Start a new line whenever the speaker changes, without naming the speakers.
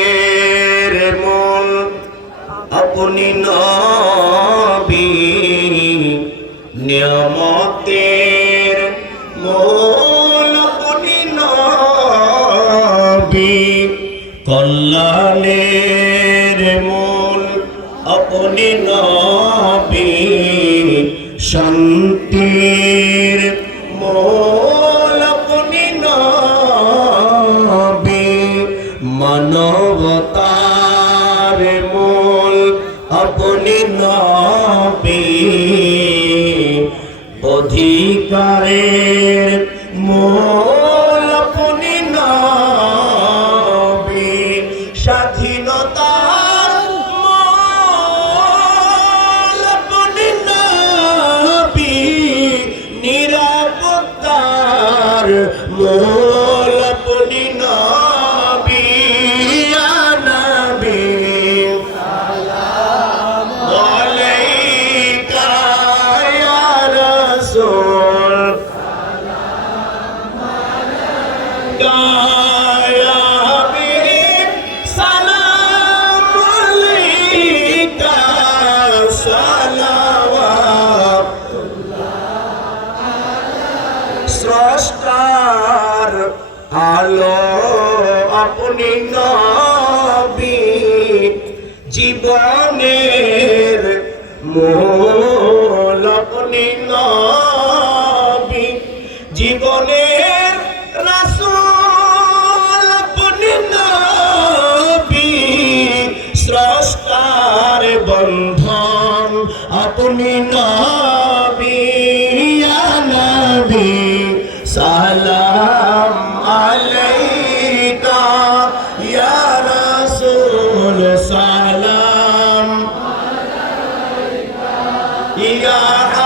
রহমতের মন আপনি নবী নিয়ামতের মন আপনি নবী কল্যাণের মন আপনি নবী শান্তির মূল আপনি নবী মানবতার মূল আপনি নবী অধিকারের মূল নমস্কার। আলো আপনি নবী। জীবনের মোল আপনি নবী। জীবনের রাসূল আপনি নবী। স্রষ্টার বন্ধন আপনি নবী। عليك يا رسول سلام يا